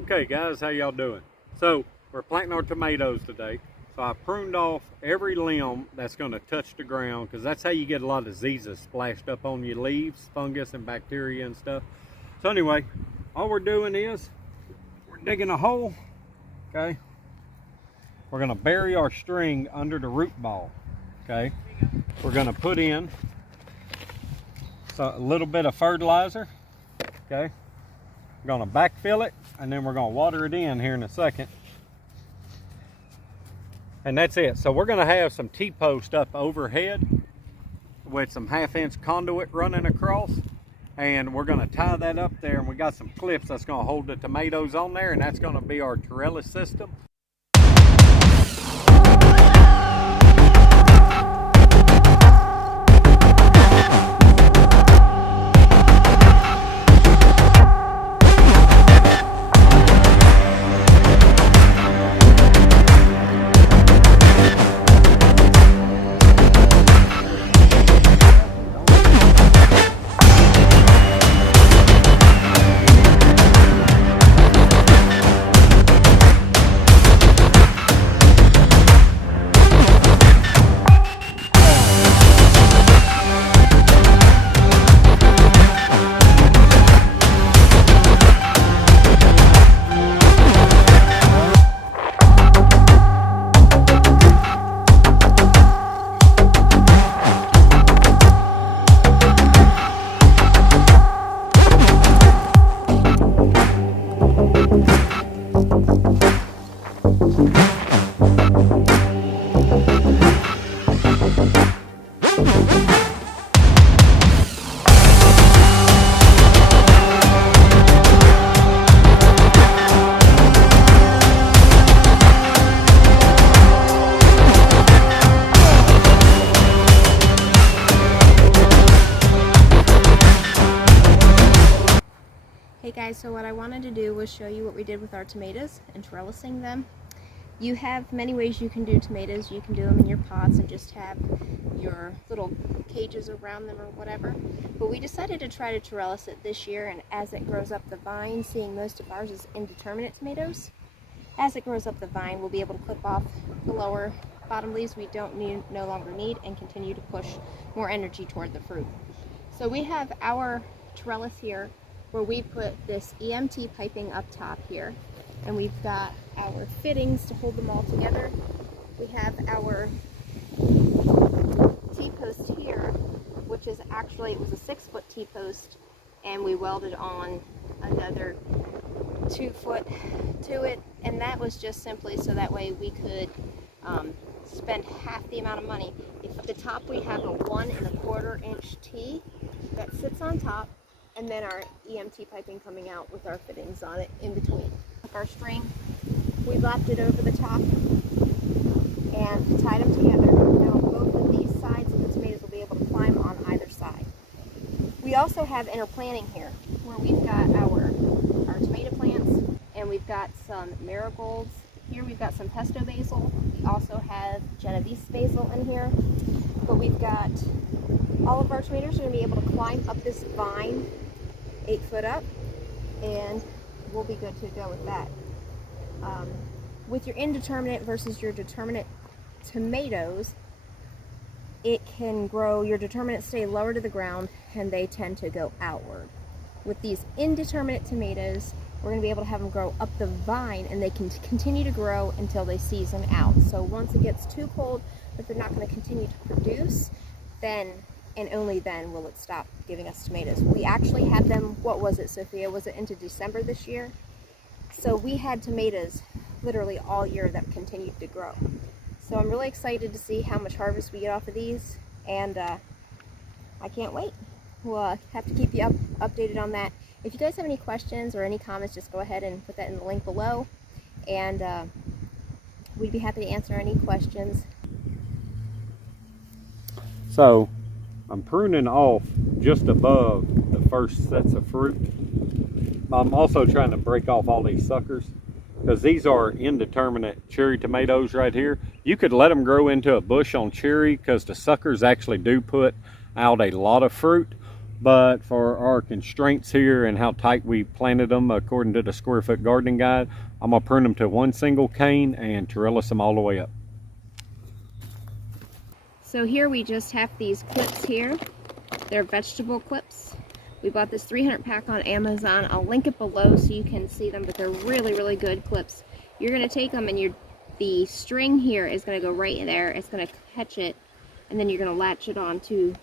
Okay guys, how y'all doing? So we're planting our tomatoes today. So I pruned off every limb that's going to touch the ground, because that's how you get a lot of diseases splashed up on your leaves, fungus and bacteria and stuff. So anyway, all we're doing is we're digging a hole. Okay, we're going to bury our string under the root ball. Okay, we're going to put in a little bit of fertilizer. Okay, we're going to backfill it, and then we're going to water it in here in a second. And that's it. So we're going to have some T-post up overhead with some 1/2-inch conduit running across, and we're going to tie that up there, and we got some clips that's going to hold the tomatoes on there, and that's going to be our trellis system. Hey guys, so what I wanted to do was show you what we did with our tomatoes and trellising them. You have many ways you can do tomatoes. You can do them in your pots and just have your little cages around them or whatever. But we decided to try to trellis it this year, and as it grows up the vine, seeing most of ours is indeterminate tomatoes. As it grows up the vine, we'll be able to clip off the lower bottom leaves we no longer need and continue to push more energy toward the fruit. So we have our trellis here, where we put this EMT piping up top here, and we've got our fittings to hold them all together. We have our T-post here, which is actually, it was a 6-foot T-post, and we welded on another 2 foot to it, and that was just simply so that way we could spend half the amount of money. At the top we have a 1 1/4 inch T that sits on top, and then our EMT piping coming out with our fittings on it in between. Took our string, we lapped it over the top and tied them together. Now both of these sides of the tomatoes will be able to climb on either side. We also have interplanting here, where we've got our tomato plants, and we've got some marigolds. Here we've got some pesto basil. We also have Genovese basil in here. But we've got, all of our tomatoes are going to be able to climb up this vine 8 foot up, and we'll be good to go with that. With your indeterminate versus your determinate tomatoes, it can grow, your determinate stay lower to the ground and they tend to go outward. With these indeterminate tomatoes, we're going to be able to have them grow up the vine, and they can continue to grow until they season out. So once it gets too cold that they're not going to continue to produce, then and only then will it stop giving us tomatoes. We actually had them, what was it, Sophia? Was it into December this year? So we had tomatoes literally all year that continued to grow. So I'm really excited to see how much harvest we get off of these, and I can't wait. We'll have to keep you updated on that. If you guys have any questions or any comments, just go ahead and put that in the link below, and we'd be happy to answer any questions. So I'm pruning off just above the first sets of fruit. I'm also trying to break off all these suckers, because these are indeterminate cherry tomatoes right here. You could let them grow into a bush on cherry, because the suckers actually do put out a lot of fruit. but for our constraints here and how tight we planted them according to the square foot gardening guide, I'm gonna prune them to one single cane and trellis them all the way up. So here we just have these clips here. They're vegetable clips. We bought this 300 pack on Amazon. I'll link it below so you can see them, but they're really, really good clips. You're gonna take them and the string here is gonna go right in there. It's gonna catch it, and then you're gonna latch it on too.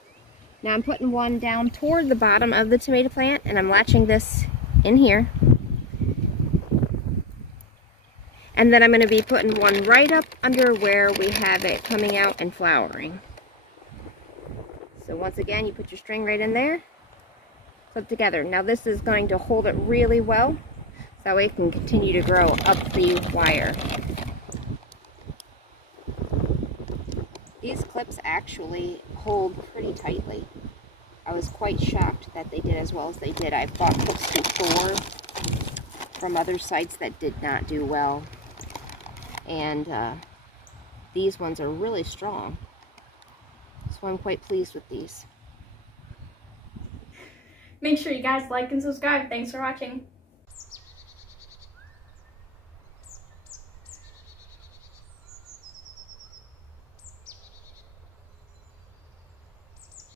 Now I'm putting one down toward the bottom of the tomato plant, and I'm latching this in here. And then I'm going to be putting one right up under where we have it coming out and flowering. So once again, you put your string right in there, clip together. Now this is going to hold it really well, so that way it can continue to grow up the wire. These clips actually hold pretty tightly. I was quite shocked that they did as well as they did. I've bought clips before from other sites that did not do well. And these ones are really strong. So I'm quite pleased with these. Make sure you guys like and subscribe. Thanks for watching.